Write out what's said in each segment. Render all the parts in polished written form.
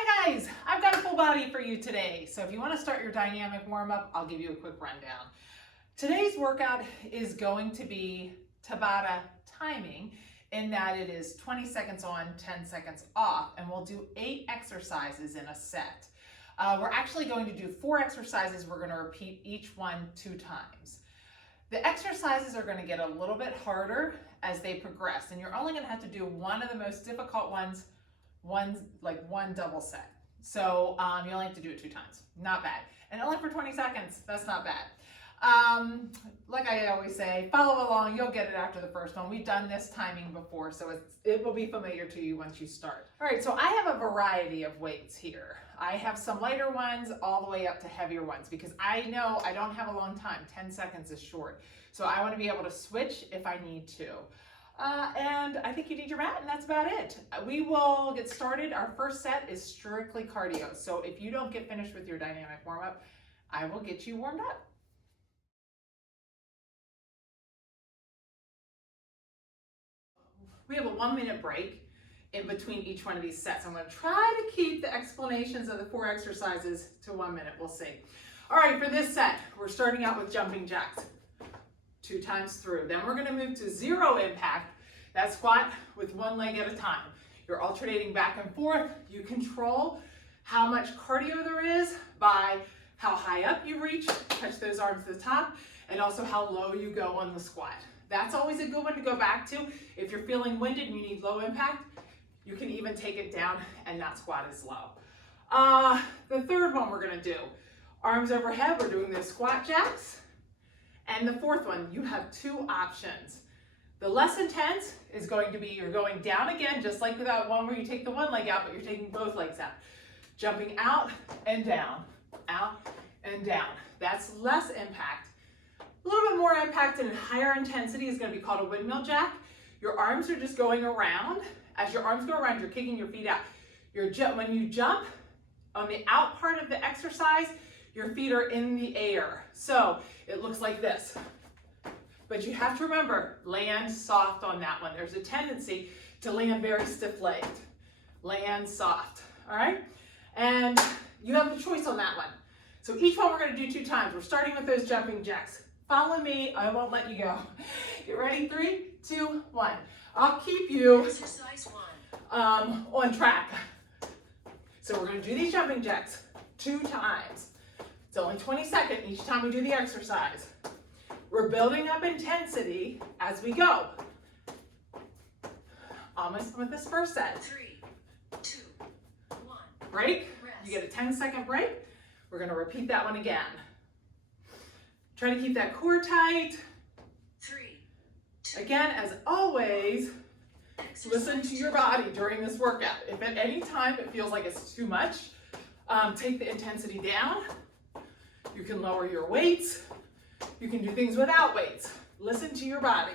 Hi guys, I've got a full body for you today. So if you want to start your dynamic warm-up, I'll give you a quick rundown. Today's workout is going to be Tabata timing in that it is 20 seconds on, 10 seconds off, and we'll do 8 exercises in a set. We're actually going to do 4 exercises. We're going to repeat each one 2 times. The exercises are going to get a little bit harder as they progress, and you're only going to have to do one of the most difficult ones, one double set. So you only have to do it 2 times. Not bad. And only for 20 seconds. That's not bad. Like I always say, follow along. You'll get it after the first one. We've done this timing before, so it will be familiar to you once you start. All right, so I have a variety of weights here. I have some lighter ones all the way up to heavier ones because I know I don't have a long time. 10 seconds is short. So I want to be able to switch if I need to. And I think you need your mat, and that's about it. We will get started. Our first set is strictly cardio. So if you don't get finished with your dynamic warm-up, I will get you warmed up. We have a 1-minute break in between each one of these sets. I'm going to try to keep the explanations of the 4 exercises to 1 minute. We'll see. All right, for this set, we're starting out with jumping jacks. 2 times through. Then we're going to move to 0 impact, that squat with 1 leg at a time. You're alternating back and forth. You control how much cardio there is by how high up you reach, touch those arms to the top, and also how low you go on the squat. That's always a good one to go back to. If you're feeling winded and you need low impact, you can even take it down and not squat as low. The third one we're going to do, arms overhead, we're doing the squat jacks. And the fourth one, you have 2 options. The less intense is going to be, you're going down again, just like that one where you take the 1 leg out, but you're taking both legs out. Jumping out and down, out and down. That's less impact. A little bit more impact and higher intensity is going to be called a windmill jack. Your arms are just going around. As your arms go around, you're kicking your feet out. When you jump on the out part of the exercise, your feet are in the air. So it looks like this. But you have to remember, land soft on that one. There's a tendency to land very stiff-legged. Land soft, all right? And you have the choice on that one. So each one we're going to do 2 times. We're starting with those jumping jacks. Follow me. I won't let you go. Get ready? 3, 2, 1. I'll keep you on track. So we're going to do these jumping jacks 2 times. It's only 20 seconds each time we do the exercise. We're building up intensity as we go. Almost with this first set. 3, 2, 1. Break. Rest. You get a 10-second break. We're going to repeat that one again. Try to keep that core tight. 3, 2. Again, as always, listen to your body during this workout. If at any time it feels like it's too much, take the intensity down. You can lower your weights. You can do things without weights. Listen to your body.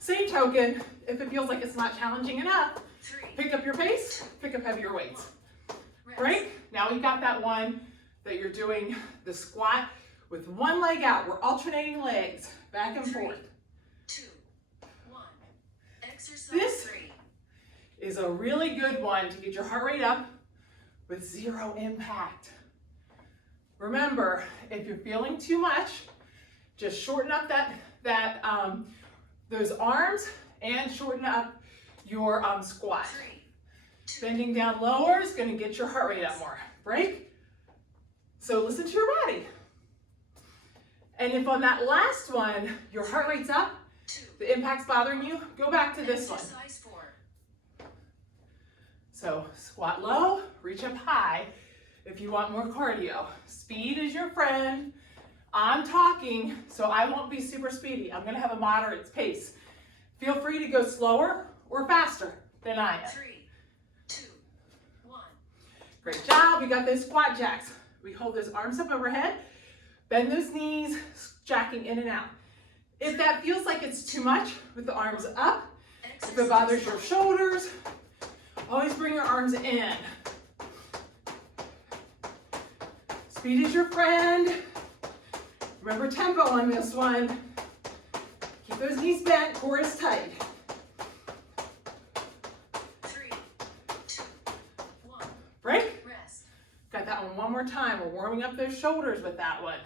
Same token, if it feels like it's not challenging enough, 3, pick up your pace, pick up heavier weights. rest. Break. Now we've got that one that you're doing the squat with 1 leg out. We're alternating legs back and 3, forth. 2, 1. Exercise This 3. is a really good one to get your heart rate up with 0 impact. Remember, if you're feeling too much, just shorten up those arms and shorten up your squat. 3, 2. Bending down lower is going to get your heart rate up more. Break. So listen to your body. And if on that last one, your heart rate's up, 2. the impact's bothering you, go back to this one. Exercise 4. So squat low, reach up high if you want more cardio. Speed is your friend. I'm talking, so I won't be super speedy. I'm going to have a moderate pace. Feel free to go slower or faster than I am. 3, 2, 1. Great job. We got those squat jacks. We hold those arms up overhead, bend those knees, jacking in and out. If that feels like it's too much with the arms up, if it bothers your shoulders, always bring your arms in. Speed is your friend. Remember tempo on this one. Keep those knees bent, core is tight. one more time. We're warming up those shoulders with that one.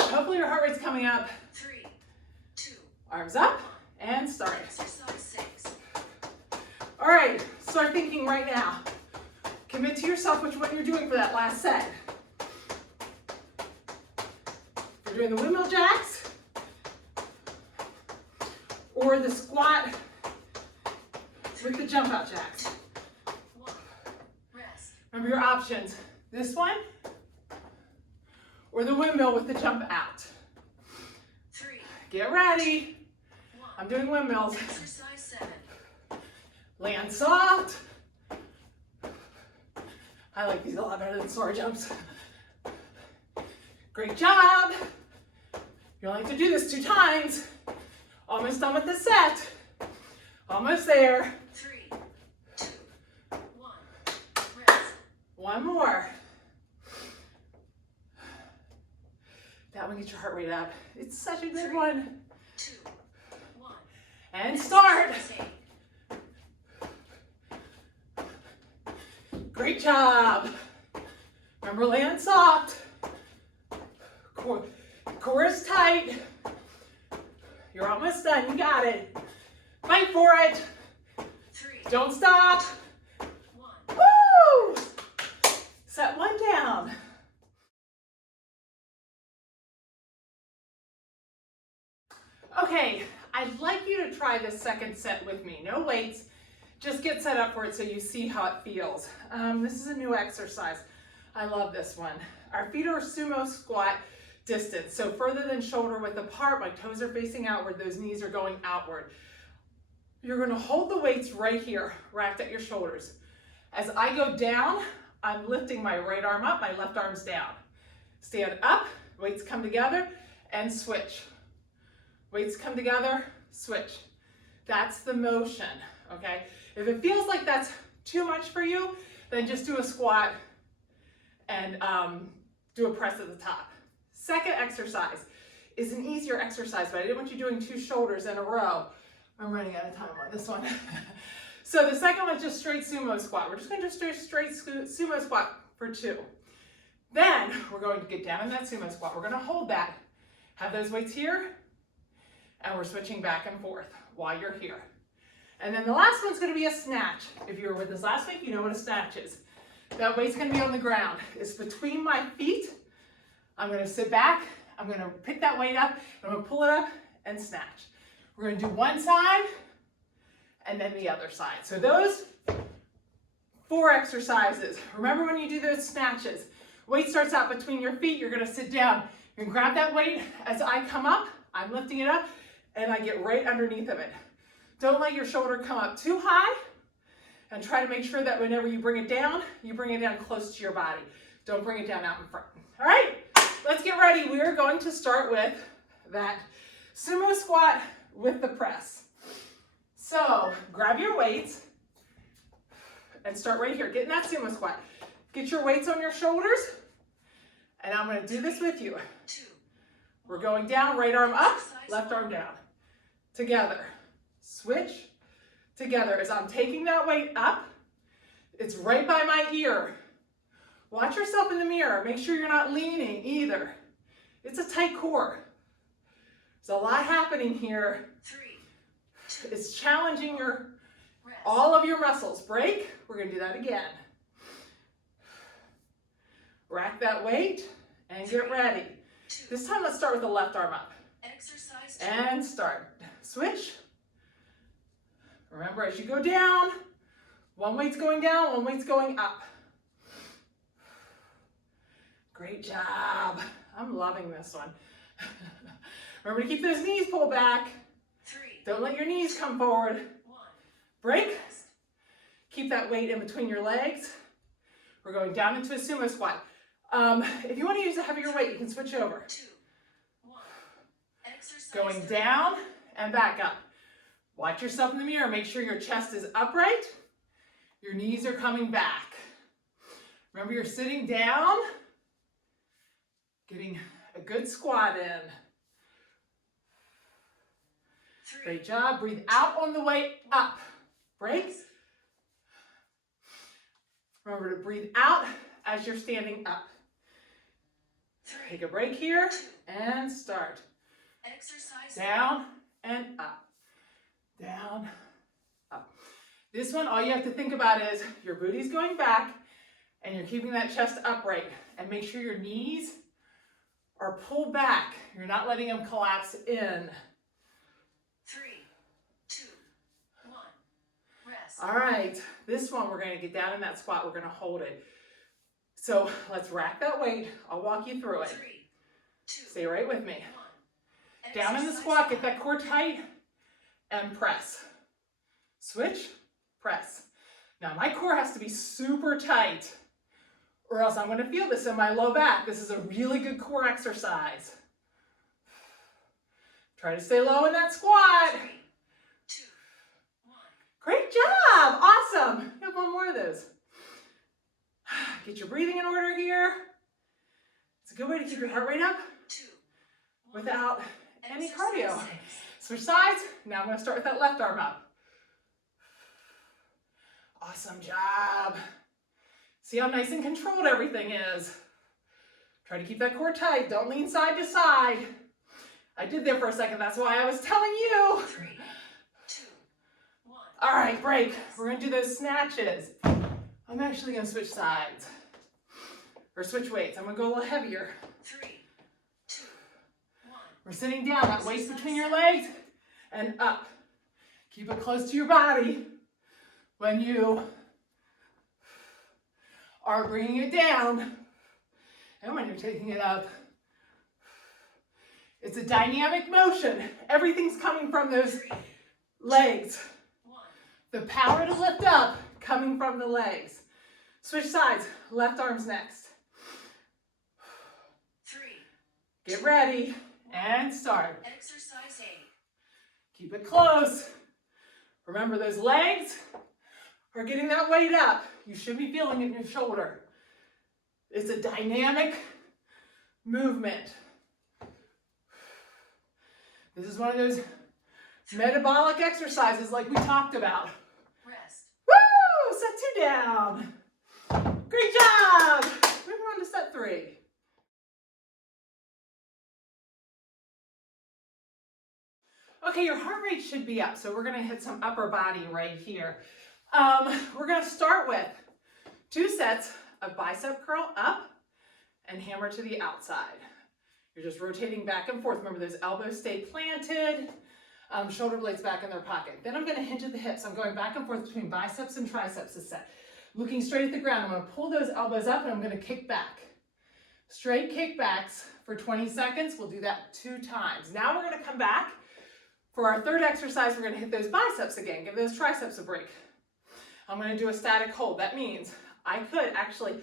Hopefully your heart rate's coming up. 3, 2, Arms up and start. exercise 6, All right, start thinking right now. Commit to yourself what you're doing for that last set. You're doing the windmill jacks or the squat with the jump out jacks. 1, rest, Remember your options. This one or the windmill with the jump out. 3, Get ready. 1, I'm doing windmills. exercise 7, Land soft. I like these a lot better than soar jumps. Great job. You only have to do this 2 times. Almost done with the set. Almost there. 3, 2, 1, rest, One more. That one gets your heart rate up. It's such a good one. 2, 1, And start. exercise 8, Great job. Remember, land soft. Core is tight. You're almost done. You got it. Fight for it. 3, Don't stop. 1, Woo! Set one down. Okay, I'd like you to try this second set with me. No weights. Just get set up for it so you see how it feels. This is a new exercise. I love this one. Our feet are sumo squat distance, so further than shoulder width apart. My toes are facing outward, those knees are going outward. You're gonna hold the weights right here, racked at your shoulders. As I go down, I'm lifting my right arm up, my left arm's down. Stand up, weights come together, and switch. Weights come together, switch. That's the motion, okay? If it feels like that's too much for you, then just do a squat and do a press at the top. Second exercise is an easier exercise, but I didn't want you doing 2 shoulders in a row. I'm running out of time on this one. So the second one is just straight sumo squat. We're just gonna do straight sumo squat for 2. Then we're going to get down in that sumo squat. We're gonna hold that, have those weights here, and we're switching back and forth while you're here. And then the last one's gonna be a snatch. If you were with us last week, you know what a snatch is. That weight's gonna be on the ground. It's between my feet. I'm gonna sit back, I'm gonna pick that weight up, and I'm gonna pull it up and snatch. We're gonna do one side and then the other side. So those 4 exercises. Remember when you do those snatches, weight starts out between your feet, you're gonna sit down. You're gonna grab that weight. As I come up, I'm lifting it up and I get right underneath of it. Don't let your shoulder come up too high and try to make sure that whenever you bring it down close to your body. Don't bring it down out in front. All right, let's get ready. We are going to start with that sumo squat with the press. So grab your weights and start right here. Get in that sumo squat. Get your weights on your shoulders, and I'm gonna do this with you. 2, We're going down, right arm up, left arm down. Together, switch, together. As I'm taking that weight up, it's right by my ear. Watch yourself in the mirror. Make sure you're not leaning either. It's a tight core. There's a lot happening here. 3, It's challenging rest, all of your muscles. Break, we're gonna do that again. Rack that weight and get ready. 2, This time let's start with the left arm up. exercise 2, And start. Switch. Remember, as you go down, one weight's going down, one weight's going up. Great job. I'm loving this one. Remember to keep those knees pulled back. 3, Don't let your knees come forward. 1, Break. rest, Keep that weight in between your legs. We're going down into a sumo squat. If you want to use a heavier weight, you can switch over. 2, 1, exercise Going 3, down and back up. Watch yourself in the mirror. Make sure your chest is upright. Your knees are coming back. Remember, you're sitting down, getting a good squat in. 3, Great job. Breathe out on the way up. Break. Remember to breathe out as you're standing up. 3, Take a break here and start. exercise Down and up. Down, up. This one, all you have to think about is your booty's going back and you're keeping that chest upright. And make sure your knees are pulled back. You're not letting them collapse in. 3, 2, 1, rest. All right, this one we're going to get down in that squat. We're going to hold it. So let's rack that weight. I'll walk you through it. 3, 2, Stay right with me. 1. Down in the squat, get that core tight and press. Switch, press. Now my core has to be super tight or else I'm going to feel this in my low back. This is a really good core exercise. Try to stay low in that squat. 3, 2, 1. Great job, awesome. You have one more of those. Get your breathing in order here. It's a good way to keep your heart rate up 2, 1. without any cardio. Exercise 6. Switch sides. Now I'm going to start with that left arm up. Awesome job. See how nice and controlled everything is. Try to keep that core tight. Don't lean side to side. I did there for a second. That's why I was telling you. 3, 2, 1. All right, break. We're going to do those snatches. I'm actually going to switch sides. Or switch weights. I'm going to go a little heavier. 3, 2, 1. We're sitting down, that waist between your legs and up. Keep it close to your body when you are bringing it down and when you're taking it up. It's a dynamic motion. Everything's coming from those 3, legs. 1. The power to lift up coming from the legs. Switch sides, left arm's next. 3. Get ready and start. Exercise 8. Keep it close. Remember, those legs are getting that weight up. You should be feeling it in your shoulder. It's a dynamic movement. This is one of those metabolic exercises like we talked about. Rest. Woo! Set 2 down. Great job. Moving on to set 3. Okay, your heart rate should be up, so we're going to hit some upper body right here. We're going to start with 2 sets of bicep curl up and hammer to the outside. You're just rotating back and forth. Remember, those elbows stay planted, shoulder blades back in their pocket. Then I'm going to hinge at the hips. I'm going back and forth between biceps and triceps this set. Looking straight at the ground, I'm going to pull those elbows up and I'm going to kick back. Straight kickbacks for 20 seconds. We'll do that 2 times. Now we're going to come back. For our third exercise, we're going to hit those biceps again. Give those triceps a break. I'm going to do a static hold. That means I could actually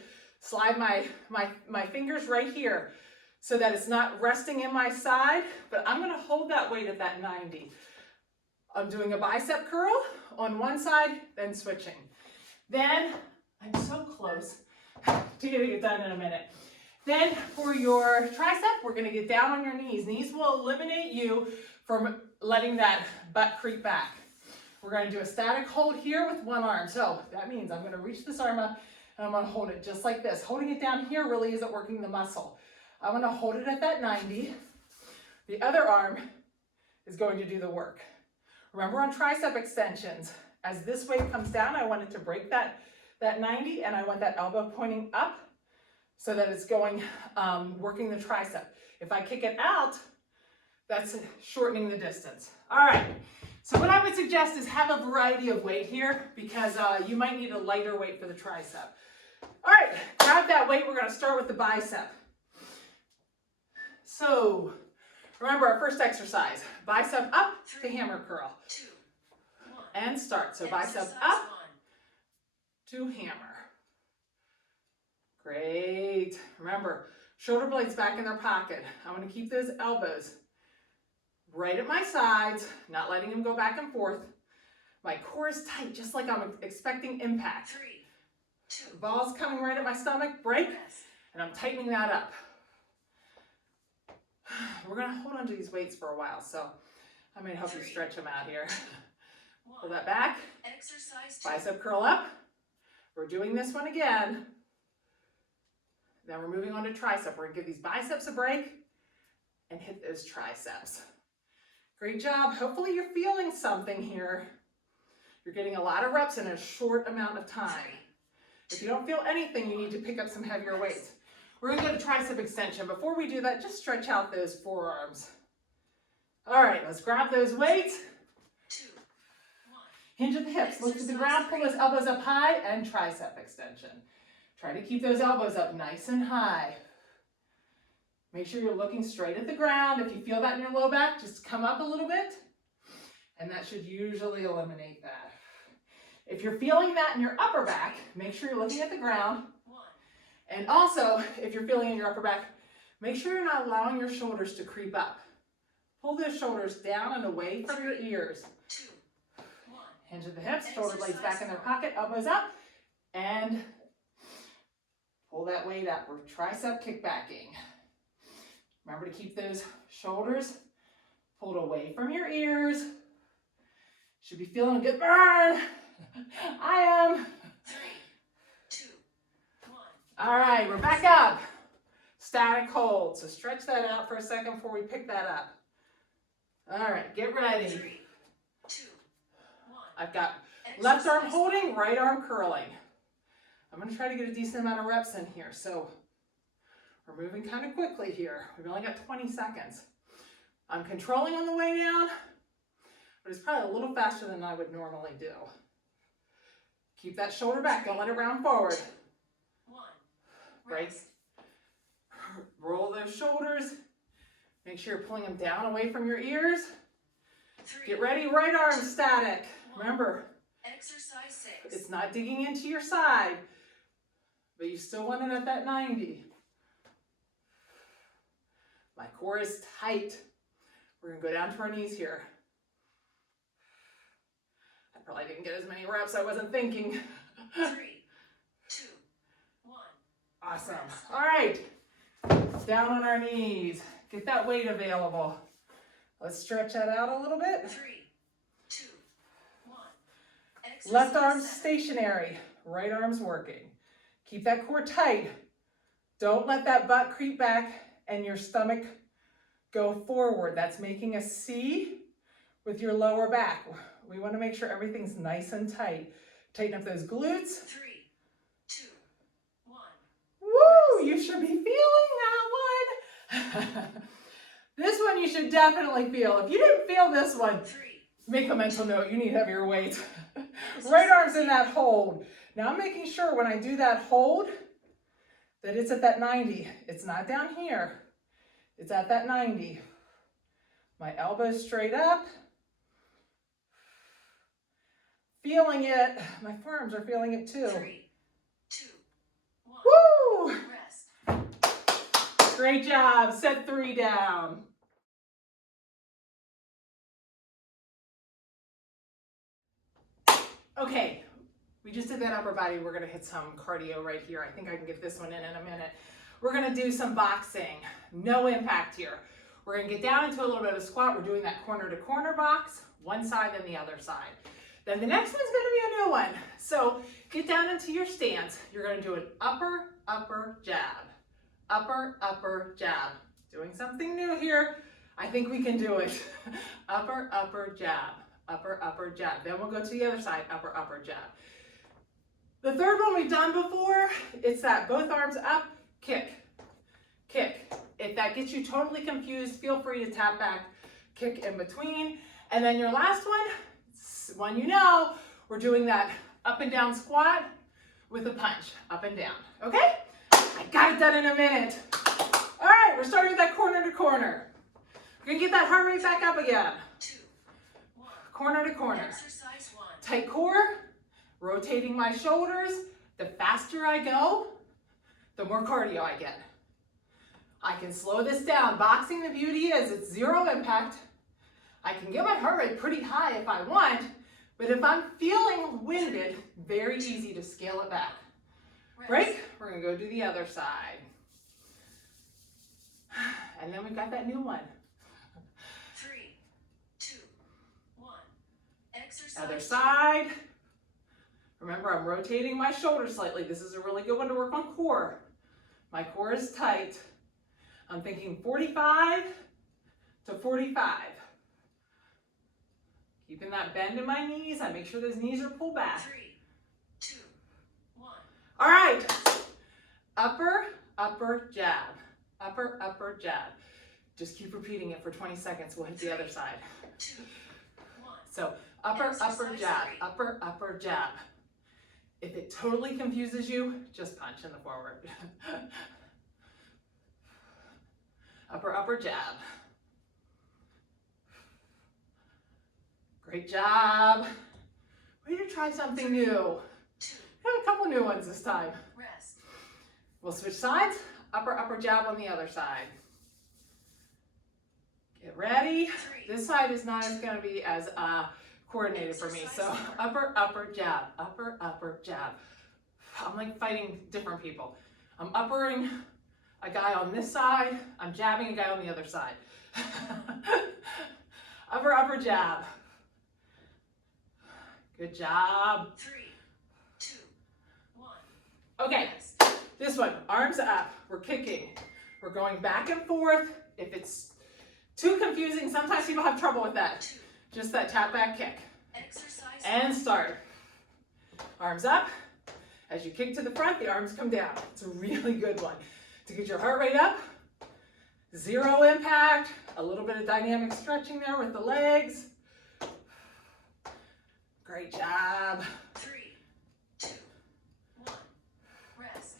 slide my fingers right here so that it's not resting in my side, but I'm going to hold that weight at that 90. I'm doing a bicep curl on one side, then switching. Then, I'm so close to getting it done in a minute. Then for your tricep, we're going to get down on your knees. Knees will eliminate you from letting that butt creep back. We're going to do a static hold here with one arm. So that means I'm going to reach this arm up and I'm going to hold it just like this. Holding it down here really isn't working the muscle. I'm going to hold it at that 90. The other arm is going to do the work. Remember on tricep extensions, as this weight comes down, I want it to break that 90 and I want that elbow pointing up so that it's going, working the tricep. If I kick it out, that's shortening the distance. All right, so what I would suggest is have a variety of weight here because you might need a lighter weight for the tricep. All right, grab that weight. We're gonna start with the bicep. So remember our first exercise, bicep up to hammer curl. 2, 1. And start, so bicep Exercise up 1. to hammer. Great, remember, shoulder blades back in their pocket. I wanna keep those elbows right at my sides, not letting them go back and forth. My core is tight, just like I'm expecting impact. 3, 2. The ball's coming right at my stomach, break, Rest. and I'm tightening that up. We're gonna hold on to these weights for a while, so I'm gonna help you stretch them out here. Pull 1. that back, Exercise 2. bicep curl up. We're doing this one again. Now we're moving on to tricep. We're gonna give these biceps a break and hit those triceps. Great job. Hopefully you're feeling something here. You're getting a lot of reps in a short amount of time. If you don't feel anything, you need to pick up some heavier weights. We're gonna go to tricep extension. Before we do that, just stretch out those forearms. All right, let's grab those weights. 2, 1. Hinge at the hips, look to the ground, pull those elbows up high, and tricep extension. Try to keep those elbows up nice and high. Make sure you're looking straight at the ground. If you feel that in your low back, just come up a little bit, and that should usually eliminate that. If you're feeling that in your upper back, make sure you're looking at the ground. 1. And also, if you're feeling in your upper back, make sure you're not allowing your shoulders to creep up. Pull those shoulders down and away from your ears. 2, 1. Hinge at the hips, shoulder blades back in their pocket, elbows up, and pull that weight up. We're tricep kickbacking. Remember to keep those shoulders pulled away from your ears. Should be feeling a good burn. I am. 3, 2, 1. All right, we're back up. Static hold. So stretch that out for a second before we pick that up. All right, get ready. 3, 2, 1. I've got left arm holding, right arm curling. I'm going to try to get a decent amount of reps in here. So we're moving kind of quickly here. We've only got 20 seconds. I'm controlling on the way down, but it's probably a little faster than I would normally do. Keep that shoulder back. Don't let it round forward. 1. Right. Roll those shoulders. Make sure you're pulling them down away from your ears. 3. Get ready, right arm static. Remember, Exercise 6. it's not digging into your side, but you still want it at that 90. My core is tight. We're gonna go down to our knees here. I probably didn't get as many reps. I wasn't thinking. 3, 2, 1. Awesome. All right, down on our knees. Get that weight available. Let's stretch that out a little bit. 3, 2, 1. Exercise Left arm 7. stationary, right arm's working. Keep that core tight. Don't let that butt creep back and your stomach go forward. That's making a C with your lower back. We want to make sure everything's nice and tight. Tighten up those glutes. 3, 2, 1. Woo! You should be feeling that one. This one you should definitely feel. If you didn't feel this one, 3. make a mental note. You need heavier weights. Right arm's in that hold. Now I'm making sure when I do that hold that it's at that 90. It's not down here. It's at that 90. My elbows straight up. Feeling it. My forearms are feeling it too. 3, 2, 1. Woo! Rest. Great job. Set 3 down. Okay, we just did that upper body. We're gonna hit some cardio right here. I think I can get this one in a minute. We're gonna do some boxing. No impact here. We're gonna get down into a little bit of a squat. We're doing that corner to corner box, one side and the other side. Then the next one's gonna be a new one. So get down into your stance. You're gonna do an upper, upper jab. Upper, upper jab. Doing something new here. I think we can do it. Upper, upper jab. Upper, upper jab. Then we'll go to the other side, upper, upper jab. The third one we've done before, it's that both arms up, kick, kick. If that gets you totally confused, feel free to tap back, kick in between. And then your last one you know, we're doing that up and down squat with a punch, up and down, okay? I got it done in a minute. All right, we're starting with that corner to corner. We're gonna get that heart rate back up again. 2, 1. Corner to corner. Exercise 1. Tight core, rotating my shoulders. The faster I go, the more cardio I get. I can slow this down. Boxing, the beauty is it's zero impact. I can get my heart rate pretty high if I want, but if I'm feeling winded, very easy to scale it back. Break, we're gonna go do the other side. And then we've got that new one. 3, 2, 1. Exercise. Other side. Remember, I'm rotating my shoulders slightly. This is a really good one to work on core. My core is tight. I'm thinking 45 to 45. Keeping that bend in my knees. I make sure those knees are pulled back. 3, 2, 1. All right. Upper, upper, jab. Upper, upper, jab. Just keep repeating it for 20 seconds. We'll hit the other side. 2, 1. So upper, upper, Exercise jab. 3. Upper, upper, jab. If it totally confuses you, just punch in the forward. Upper, upper, jab. Great job. Ready to try something new. 2. We have a couple new ones this time. Rest. We'll switch sides. Upper, upper, jab on the other side. Get ready. 3. This side is not going to be as coordinated for me. So upper, upper, jab. Upper, upper, jab. I'm like fighting different people. I'm uppering a guy on this side. I'm jabbing a guy on the other side. Upper, upper, jab. Good job. 3, 2, 1. Okay, Rest. this one, arms up. We're kicking. We're going back and forth. If it's too confusing, sometimes people have trouble with that. 2. Just that tap back kick. Exercise. And start. Arms up. As you kick to the front, the arms come down. It's a really good one. To get your heart rate up, zero impact, a little bit of dynamic stretching there with the legs. Great job. 3, 2, 1. Rest.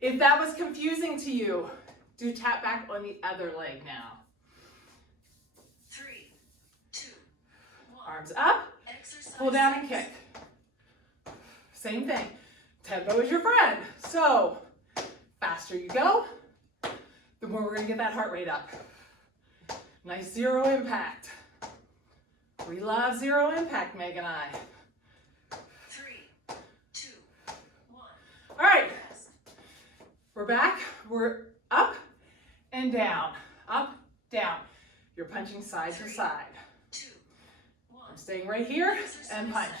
If that was confusing to you, do tap back on the other leg now. 3, 2, 1. Arms up, Exercise. pull down and 6. kick. Same thing. Tempo is your friend. So, faster you go, the more we're gonna get that heart rate up. Nice zero impact. We love zero impact, Meg and I. 3, 2, 1. All right, Rest. we're back. We're up and down, up, down. You're punching side to side. 2, 1. I'm staying right here Exercise and punch.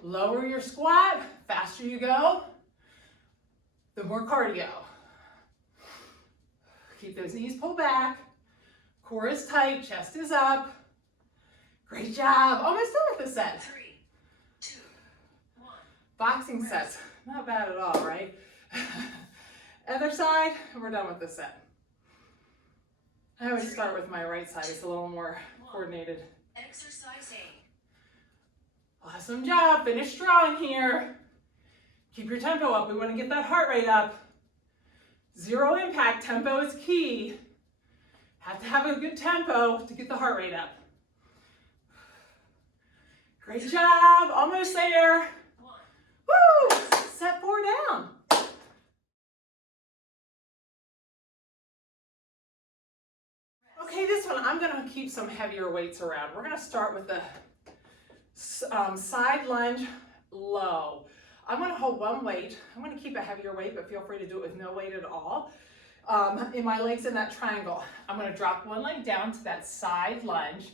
7. Lower your squat, faster you go, the more cardio. Keep those knees pulled back, core is tight, chest is up. Great job, almost done with the set. 3, 2, 1. Boxing sets, not bad at all, right? Other side, and we're done with the set. I always start with my right side, it's a little more coordinated. Exercise 8. Awesome job, finish strong here. Keep your tempo up, we want to get that heart rate up. Zero impact, tempo is key. Have to have a good tempo to get the heart rate up. Great job, almost there. 1. Woo! Set 4 down. Okay, this one, I'm gonna keep some heavier weights around. We're gonna start with the side lunge low. I'm gonna hold one weight. I'm gonna keep a heavier weight, but feel free to do it with no weight at all. In my legs in that triangle. I'm gonna drop one leg down to that side lunge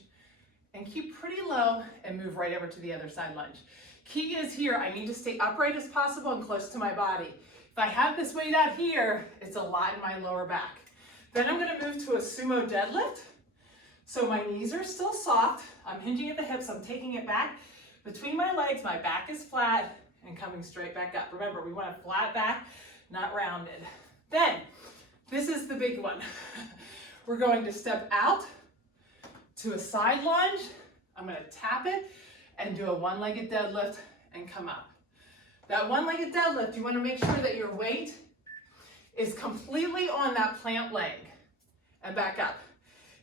and keep pretty low and move right over to the other side lunge. Key is here, I need to stay upright as possible and close to my body. If I have this weight out here, it's a lot in my lower back. Then I'm gonna move to a sumo deadlift. So my knees are still soft. I'm hinging at the hips, I'm taking it back between my legs, my back is flat and coming straight back up. Remember, we want a flat back, not rounded. Then, this is the big one. We're going to step out to a side lunge. I'm gonna tap it and do a one-legged deadlift and come up. That one-legged deadlift, you wanna make sure that your weight is completely on that plant leg and back up.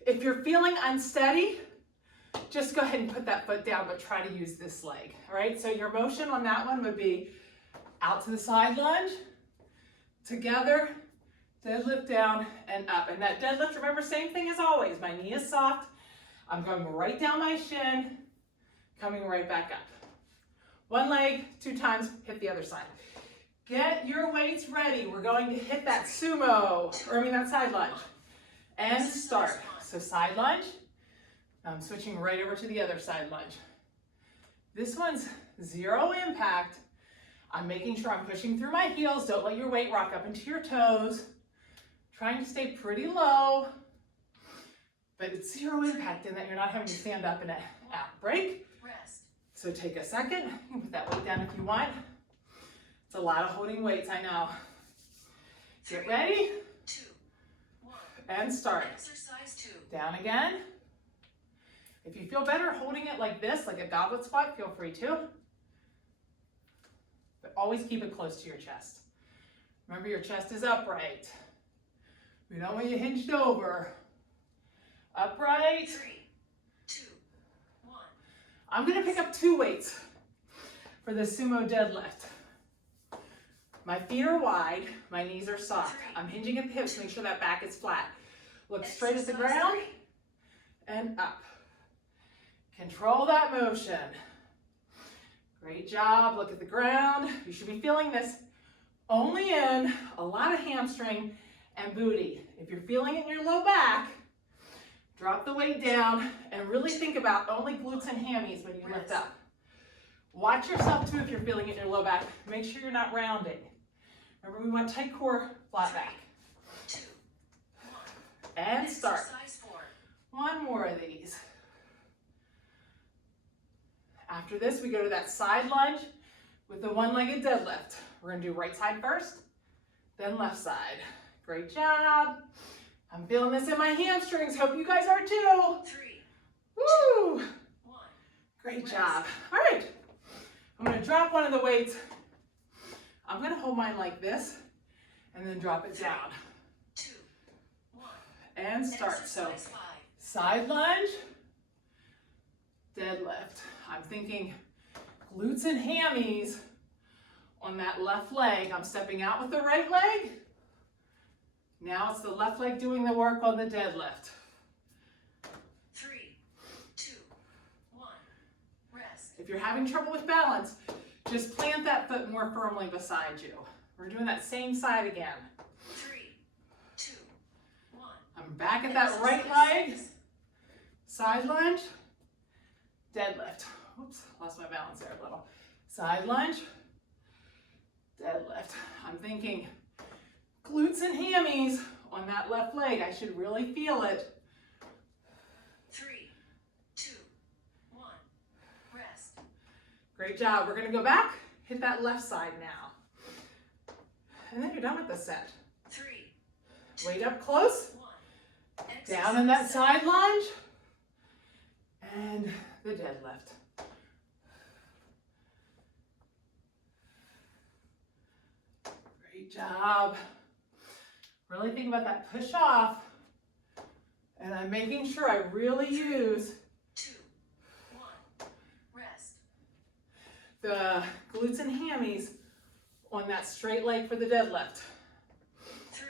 If you're feeling unsteady, just go ahead and put that foot down, but try to use this leg, all right? So your motion on that one would be out to the side lunge, together, deadlift down and up. And that deadlift, remember, same thing as always. My knee is soft. I'm going right down my shin, coming right back up. One leg, 2 times, hit the other side. Get your weights ready. We're going to hit that sumo, that side lunge. And start. So side lunge. I'm switching right over to the other side lunge. This one's zero impact. I'm making sure I'm pushing through my heels. Don't let your weight rock up into your toes. Trying to stay pretty low, but it's zero impact in that you're not having to stand up and out. Break. Rest. So take a second. You can put that weight down if you want. It's a lot of holding weights, I know. Get ready. 2, 1. And start. Exercise 2. Down again. If you feel better holding it like this, like a goblet squat, feel free to. But always keep it close to your chest. Remember, your chest is upright. We don't want you hinged over. Upright. 3, 2, 1. I'm gonna pick up 2 weights for the sumo deadlift. My feet are wide, my knees are soft. I'm hinging at the hips, make sure that back is flat. Look straight at the ground and up. Control that motion. Great job, look at the ground. You should be feeling this only in a lot of hamstring and booty. If you're feeling it in your low back, drop the weight down and really think about only glutes and hammies when you lift up. Watch yourself too if you're feeling it in your low back. Make sure you're not rounding. Remember, we want tight core, flat back. 2, 1. And start. Exercise 4. 1 more of these. After this, we go to that side lunge with the one-legged deadlift. We're gonna do right side first, then left side. Great job. I'm feeling this in my hamstrings. Hope you guys are too. 3, Woo! 1. Great job. All right. I'm gonna drop one of the weights. I'm gonna hold mine like this and then drop it down. 2, 1. And start. So Exercise 5. side lunge, deadlift. I'm thinking glutes and hammies on that left leg. I'm stepping out with the right leg. Now it's the left leg doing the work on the deadlift. 3, 2, 1. Rest. If you're having trouble with balance, just plant that foot more firmly beside you. We're doing that same side again. 3, 2, 1. I'm back at that right leg. Side lunge, deadlift. Oops, lost my balance there a little. Side lunge, deadlift. I'm thinking glutes and hammies on that left leg. I should really feel it. 3, 2, 1. Rest. Great job. We're gonna go back, hit that left side now. And then you're done with the set. 3, Weight up close, 1. down in that side lunge, and the deadlift. Great job. Really think about that push off. And I'm making sure I really use 2, 1. Rest. the glutes and hammies on that straight leg for the deadlift. 3.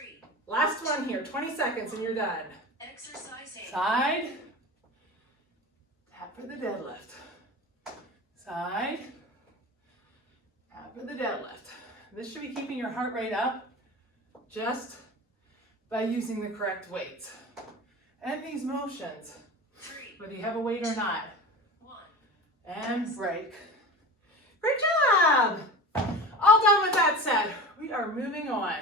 Last one here, 20 seconds and you're done. Exercise 8. Side, tap for the deadlift. Side, tap for the deadlift. This should be keeping your heart rate up just by using the correct weights. And these motions, 3, whether you have a weight or not. 1. And break. Great job! All done with that set. We are moving on.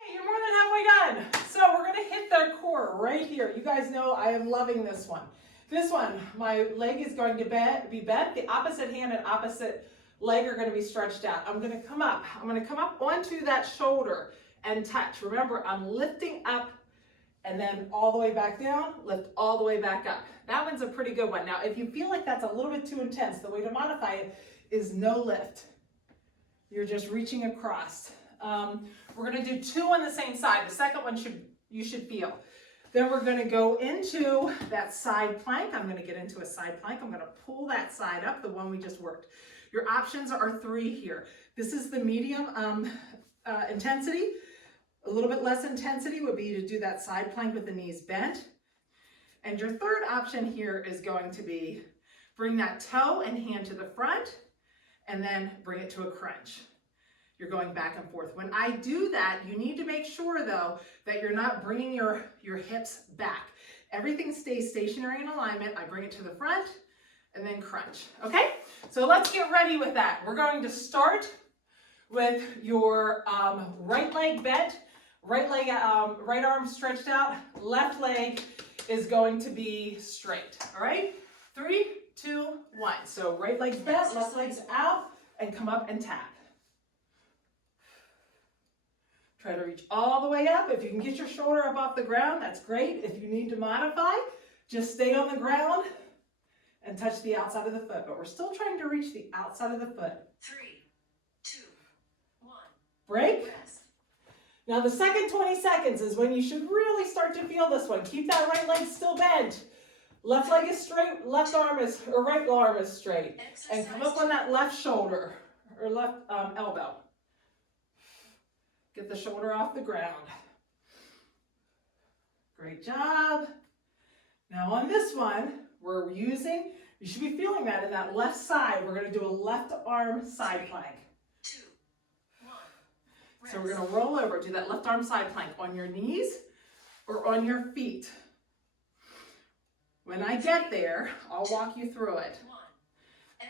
Hey, you're more than halfway done. So we're gonna hit the core right here. You guys know I am loving this one. This one, my leg is going to be bent. The opposite hand and opposite leg are gonna be stretched out. I'm gonna come up. I'm gonna come up onto that shoulder and touch. Remember, I'm lifting up and then all the way back down, lift all the way back up. That one's a pretty good one. Now, if you feel like that's a little bit too intense, the way to modify it is no lift. You're just reaching across. We're gonna do 2 on the same side. The second one you should feel. Then we're gonna go into that side plank. I'm gonna get into a side plank. I'm gonna pull that side up, the one we just worked. Your options are 3 here. This is the medium intensity. A little bit less intensity would be to do that side plank with the knees bent. And your third option here is going to be bring that toe and hand to the front and then bring it to a crunch. You're going back and forth. When I do that, you need to make sure though that you're not bringing your hips back. Everything stays stationary in alignment. I bring it to the front and then crunch, okay? So let's get ready with that. We're going to start with your right leg bent, right arm stretched out, left leg is going to be straight, all right? 3, 2, 1. So right leg's bent, left leg's out, and come up and tap. Try to reach all the way up. If you can get your shoulder up off the ground, that's great. If you need to modify, just stay on the ground and touch the outside of the foot. But we're still trying to reach the outside of the foot. 3, 2, 1. Break. Rest. Now the second 20 seconds is when you should really start to feel this one. Keep that right leg still bent. Left leg is straight, right arm is straight. And come up on that left shoulder or left elbow. Get the shoulder off the ground. Great job. Now on this one, you should be feeling that in that left side. We're going to do a left arm side plank. 2, 1. So we're going to roll over, do that left arm side plank on your knees or on your feet. When I get there, I'll walk you through it.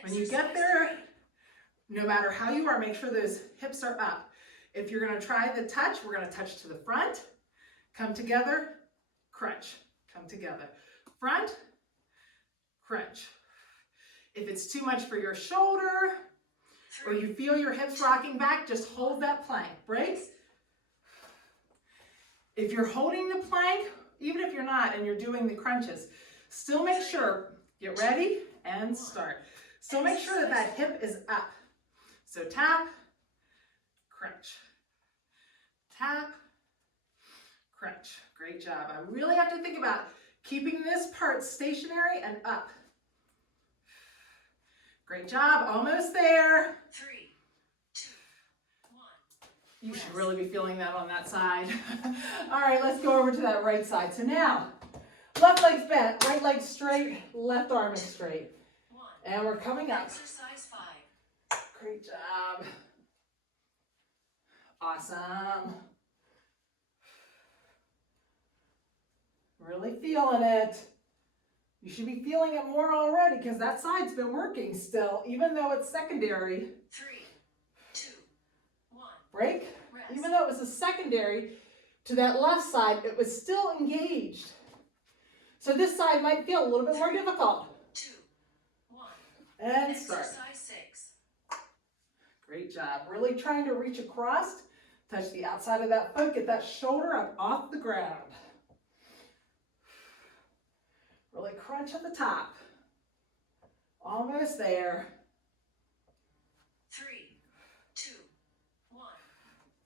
When you get there, no matter how you are, make sure those hips are up. If you're going to try the touch, we're going to touch to the front, come together, crunch, come together. Front, crunch. If it's too much for your shoulder or you feel your hips rocking back, just hold that plank. Break. If you're holding the plank, even if you're not and you're doing the crunches, still make sure, get ready and start. Still make sure that that hip is up. So tap, crunch, tap, crunch. Great job. I really have to think about keeping this part stationary and up. Great job. Almost there. 3, 2, 1. You should really be feeling that on that side. All right, let's go over to that right side. So now, left leg's bent, right leg straight, left arm is straight. 1. And we're coming up. Exercise 5. Great job. Awesome. Really feeling it. You should be feeling it more already because that side's been working still, even though it's secondary. 3, 2, 1. Break. Rest. Even though it was a secondary to that left side, it was still engaged. So this side might feel a little bit more difficult. 2, 1. And start. Exercise 6. Great job. Really trying to reach across, touch the outside of that foot, get that shoulder up off the ground. Really crunch at the top. Almost there. 3, 2, 1.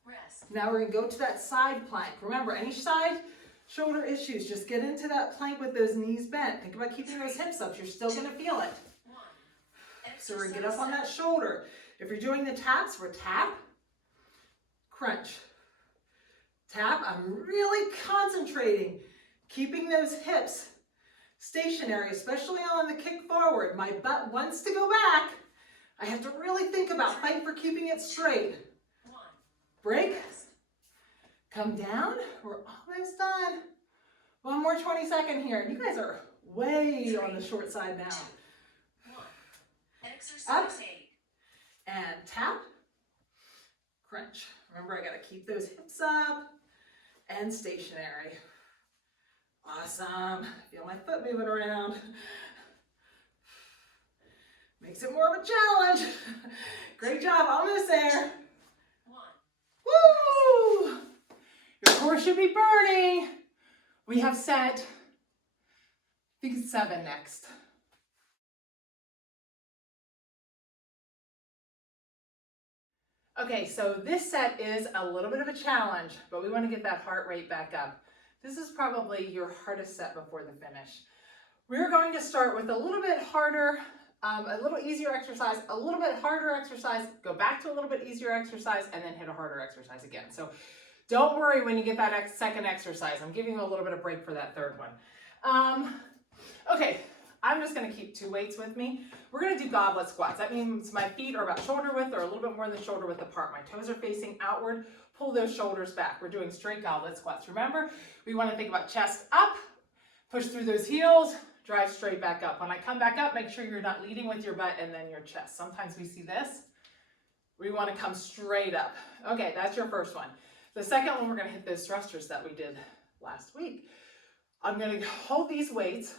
Rest. Now we're going to go to that side plank. Remember, any side shoulder issues, just get into that plank with those knees bent. Think about keeping those hips up. You're still going to feel it. 1. So we're going to get up on that shoulder. If you're doing the taps, we're tap, crunch, tap. I'm really concentrating, keeping those hips stationary, especially on the kick forward. My butt wants to go back. I have to really think about fight for keeping it straight. 1. Break. Rest. Come down. We're almost done. One more 20-second here. You guys are way on the short side now. 1. Exercise Up. 8. And tap, crunch. Remember, I got to keep those hips up and stationary. Awesome. Feel my foot moving around. Makes it more of a challenge. Great job. Almost there. 1. Woo! Your core should be burning. We have set, I think it's 7 next. Okay, so this set is a little bit of a challenge, but we want to get that heart rate back up. This is probably your hardest set before the finish. We're going to start with a little bit harder, a little easier exercise, a little bit harder exercise, go back to a little bit easier exercise, and then hit a harder exercise again. So don't worry when you get that second exercise. I'm giving you a little bit of break for that third one. Okay, I'm just going to keep 2 weights with me. We're going to do goblet squats. That means my feet are about shoulder width or a little bit more than shoulder width apart. My toes are facing outward. Pull those shoulders back. We're doing straight goblet squats. Remember, we want to think about chest up, push through those heels, drive straight back up. When I come back up, make sure you're not leading with your butt and then your chest. Sometimes we see this. We want to come straight up. Okay, that's your first one. The second one, we're going to hit those thrusters that we did last week. I'm going to hold these weights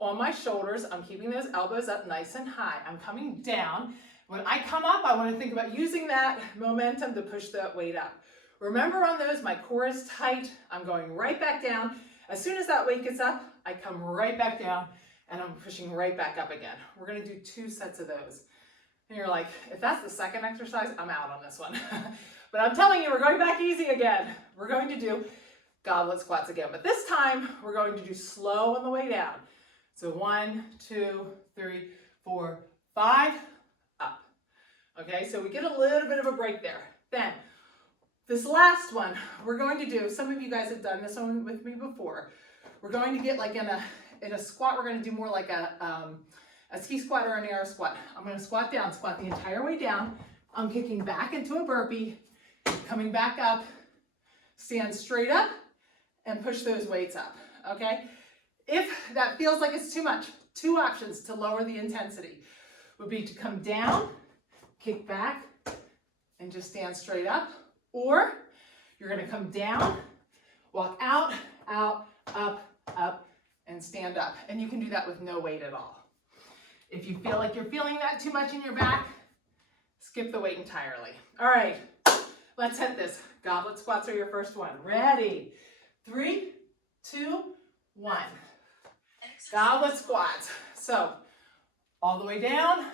on my shoulders. I'm keeping those elbows up nice and high. I'm coming down. When I come up, I want to think about using that momentum to push that weight up. Remember on those, my core is tight. I'm going right back down. As soon as that weight gets up, I come right back down and I'm pushing right back up again. We're going to do 2 sets of those. And you're like, if that's the second exercise, I'm out on this one. But I'm telling you, we're going back easy again. We're going to do goblet squats again. But this time, we're going to do slow on the way down. So 1, 2, 3, 4, 5, up. Okay, so we get a little bit of a break there. Then, this last one, we're going to do, some of you guys have done this one with me before. We're going to get like in a squat, we're going to do more like a ski squat or an air squat. I'm going to squat down, squat the entire way down. I'm kicking back into a burpee, coming back up, stand straight up, and push those weights up, okay? If that feels like it's too much, 2 options to lower the intensity would be to come down, kick back, and just stand straight up. Or you're going to come down, walk out, out, up, and stand up. And you can do that with no weight at all. If you feel like you're feeling that too much in your back, skip the weight entirely. All right, let's hit this. Goblet squats are your first one. Ready? 3, 2, 1. Goblet squats. So all the way down,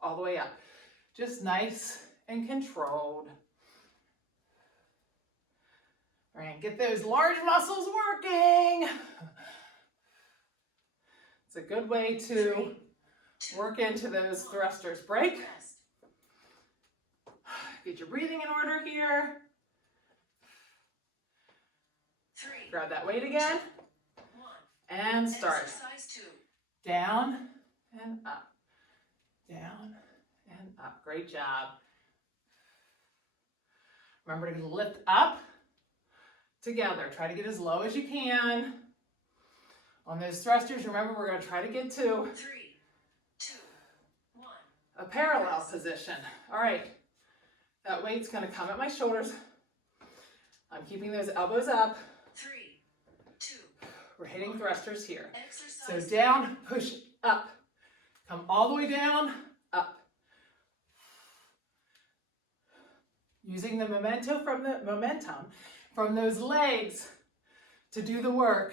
all the way up. Just nice and controlled. All right, get those large muscles working. It's a good way to work into those thrusters. Break. Get your breathing in order here. 3. Grab that weight again. 1. And start. Exercise 2. Down and up. Down and up. Great job. Remember to lift up together. Try to get as low as you can. On those thrusters, remember we're going to try to get to 3, 2, 1. a parallel position. All right. That weight's going to come at my shoulders. I'm keeping those elbows up. 3, 2. We're hitting thrusters here. So Exercise. down, push up. Come all the way down, up. Using the momentum from those legs to do the work.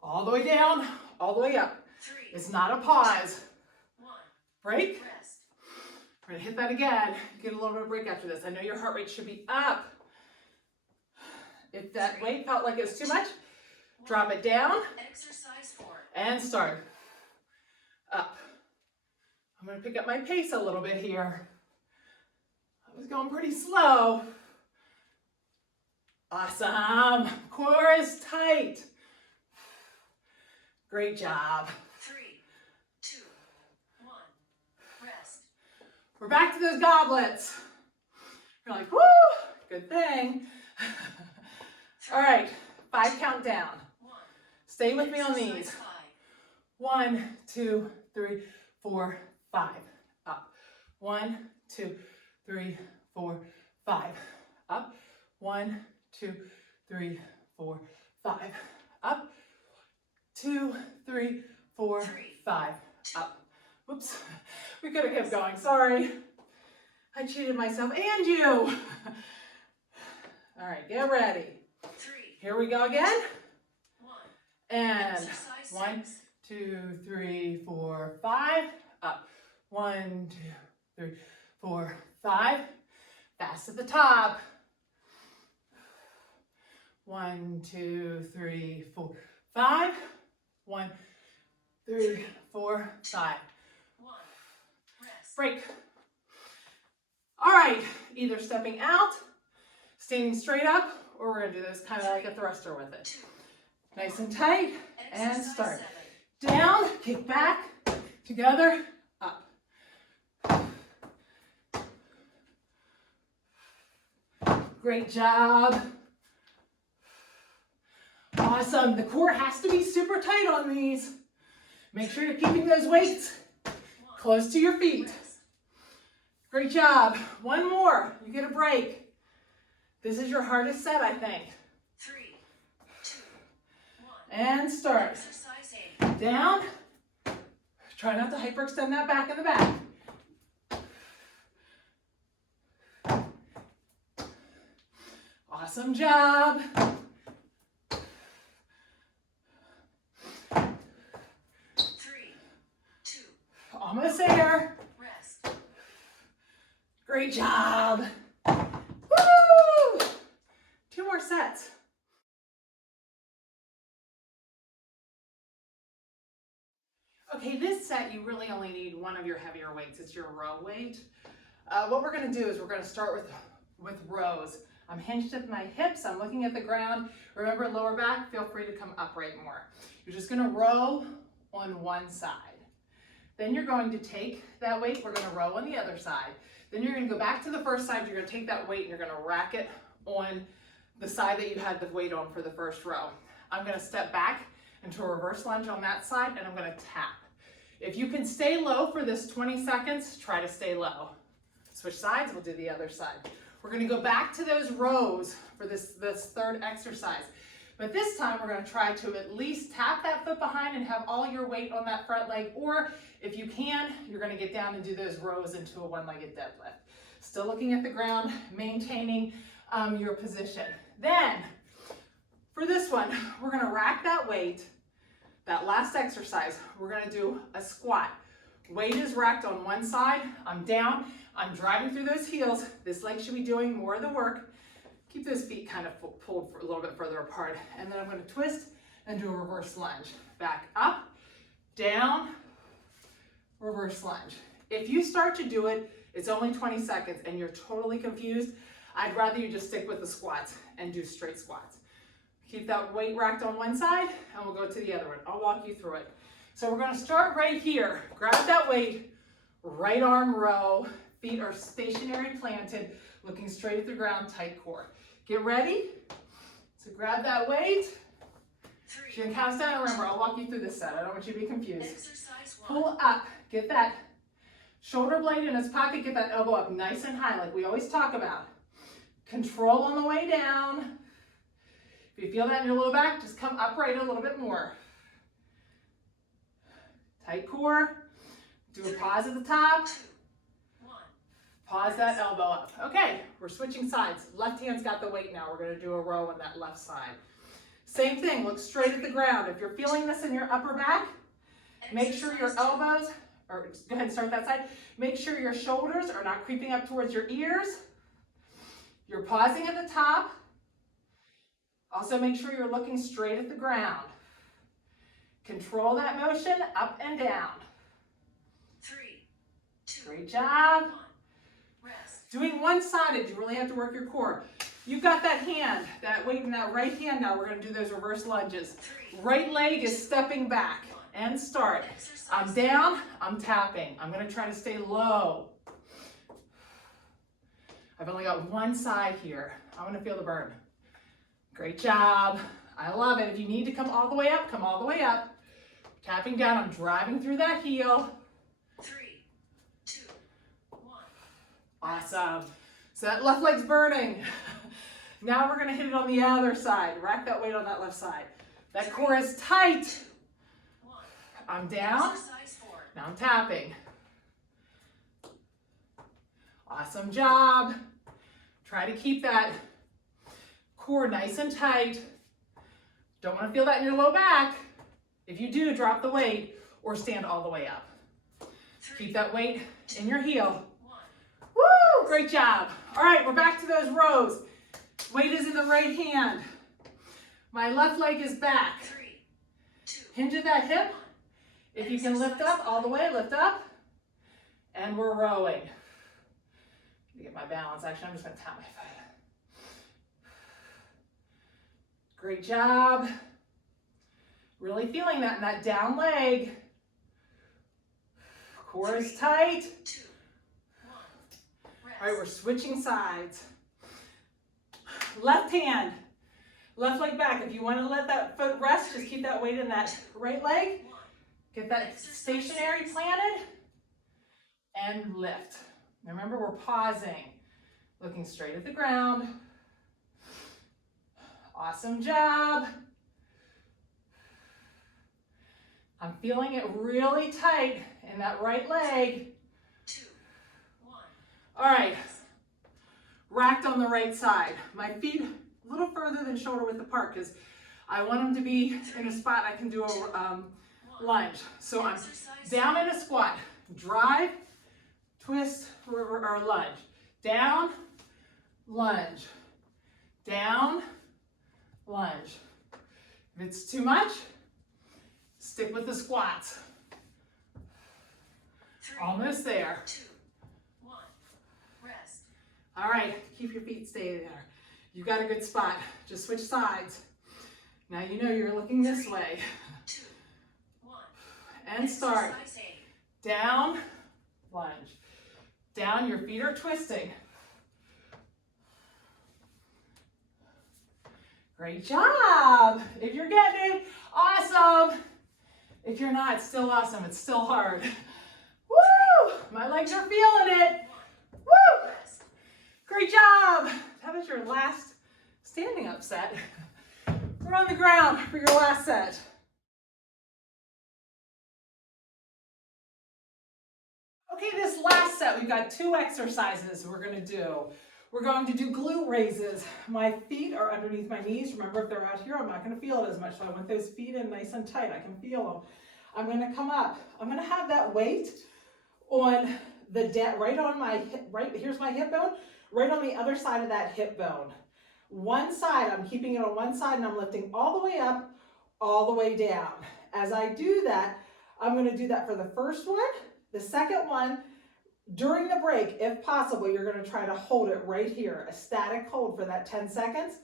All the way down, all the way up. 3. It's not a pause. 1. Break. Rest. We're gonna hit that again. Get a little bit of break after this. I know your heart rate should be up. If that weight felt like it's too much, drop it down Exercise 4. and start. Up. I'm gonna pick up my pace a little bit here. I was going pretty slow. Awesome. Core is tight. Great job. 3, 2, 1. Rest. We're back to those goblets. You're like, woo, good thing. All right, 5 count down. 1. Stay with me on Exercise these. 5. 1, 2, 3, 4, 5. Up. 1, 2, 3, 4, 5. Up. 1, 2, 3, 4, 5. Up. 2, 3, 4, 5. Up. Whoops. We could have kept going. Sorry. I cheated myself and you. All right, get ready. 3, Here we go again. 1. And Exercise 1, 6. 2, 3, 4, 5. Up. 1, 2, 3, 4, 5. Fast at the top. 1, 2, 3, 4, 5. 1, 3, 4, 5. 1. Rest. Break. All right, either stepping out, standing straight up, or we're gonna do this kind of like a thruster with it. 2. Nice and tight, and Exercise start. 7. Down, kick back, together, up. Great job. Awesome. The core has to be super tight on these. Make sure you're keeping those weights close to your feet. Great job. One more. You get a break. This is your hardest set, I think. 3, 2, 1. And start. Exercise 8. Down. Try not to hyperextend that back in the back. Awesome job. 3, 2. Almost there. Rest. Great job. Woo! 2 more sets. Okay, this set you really only need one of your heavier weights. It's your row weight. What we're going to do is we're going to start with rows. I'm hinged at my hips. I'm looking at the ground. Remember, lower back, feel free to come upright more. You're just going to row on one side. Then you're going to take that weight. We're going to row on the other side. Then you're going to go back to the first side. You're going to take that weight and you're going to rack it on the side that you had the weight on for the first row. I'm going to step back into a reverse lunge on that side and I'm going to tap. If you can stay low for this 20 seconds, try to stay low. Switch sides, we'll do the other side. We're going to go back to those rows for this third exercise. But this time we're going to try to at least tap that foot behind and have all your weight on that front leg. Or if you can, you're going to get down and do those rows into a one-legged deadlift. Still looking at the ground, maintaining your position. Then for this one, we're going to rack that weight. That last exercise, we're going to do a squat. Weight is racked on one side. I'm down. I'm driving through those heels. This leg should be doing more of the work. Keep those feet kind of pulled a little bit further apart. And then I'm going to twist and do a reverse lunge. Back up, down, reverse lunge. If you start to do it, it's only 20 seconds and you're totally confused, I'd rather you just stick with the squats and do straight squats. Keep that weight racked on one side and we'll go to the other one. I'll walk you through it. So we're going to start right here. Grab that weight, right arm row, feet are stationary planted, looking straight at the ground, tight core. Get ready. So grab that weight. You can count us down. Remember, I'll walk you through this set. I don't want you to be confused. Exercise 1. Pull up. Get that shoulder blade in its pocket. Get that elbow up nice and high like we always talk about. Control on the way down. If you feel that in your low back, just come upright a little bit more. Tight core. Do a pause at the top. 2, 1. Pause that elbow up. Okay, we're switching sides. Left hand's got the weight now. We're going to do a row on that left side. Same thing, look straight at the ground. If you're feeling this in your upper back, make sure your elbows, or go ahead and start that side. Make sure your shoulders are not creeping up towards your ears. You're pausing at the top. Also make sure you're looking straight at the ground. Control that motion up and down. 3, 2, Great job. 1. Rest. Doing one-sided, you really have to work your core. You've got that hand, that weight in that right hand now. We're going to do those reverse lunges. 3, Right leg is stepping back and start. I'm down, I'm tapping. I'm going to try to stay low. I've only got one side here. I want to feel the burn. Great job. I love it. If you need to come all the way up, come all the way up. Tapping down, I'm driving through that heel. 3, 2, 1. Awesome. So that left leg's burning. Now we're going to hit it on the other side. Rack that weight on that left side. That core is tight. 2, 1. I'm down. Exercise 4. Now I'm tapping. Awesome job. Try to keep that core nice and tight. Don't want to feel that in your low back. If you do, drop the weight or stand all the way up. 3, Keep that weight in your heel. 1. Woo! Great job. All right, we're back to those rows. Weight is in the right hand. My left leg is back. 3, 2, Hinge at that hip. If you can lift up all the way, lift up. And we're rowing. To get my balance, actually, I'm just going to tap my foot. Great job. Really feeling that in that down leg. Core is tight. 2, 1. Rest. All right, we're switching sides. Left hand. Left leg back. If you want to let that foot rest, just keep that weight in that right leg. Get that stationary planted and lift. Remember, we're pausing, looking straight at the ground. Awesome job. I'm feeling it really tight in that right leg. 2, 1. All right, racked on the right side. My feet a little further than shoulder width apart because I want them to be in a spot I can do a lunge. So I'm down in a squat, drive, twist, or lunge. Down, lunge. Down, lunge. If it's too much, stick with the squats. 3, Almost there. 2, 1. Rest. All right, keep your feet stay there. You got a good spot. Just switch sides. Now you know you're looking this way. 2, 1. And start. Exercise 8. Down, lunge. Down, your feet are twisting. Great job. If you're getting it, awesome. If you're not, it's still awesome. It's still hard. Woo! My legs are feeling it. Woo! Rest. Great job. That was your last standing up set. We're on the ground for your last set. Okay, this last set, we've got 2 exercises we're going to do. We're going to do glute raises. My feet are underneath my knees. Remember, if they're out here, I'm not going to feel it as much. So I want those feet in nice and tight. I can feel them. I'm going to come up. I'm going to have that weight on the right on my hip, right, here's my hip bone, right on the other side of that hip bone. One side, I'm keeping it on one side and I'm lifting all the way up, all the way down. As I do that, I'm going to do that for the first one. The second one, during the break, if possible, you're going to try to hold it right here, a static hold for that 10 seconds,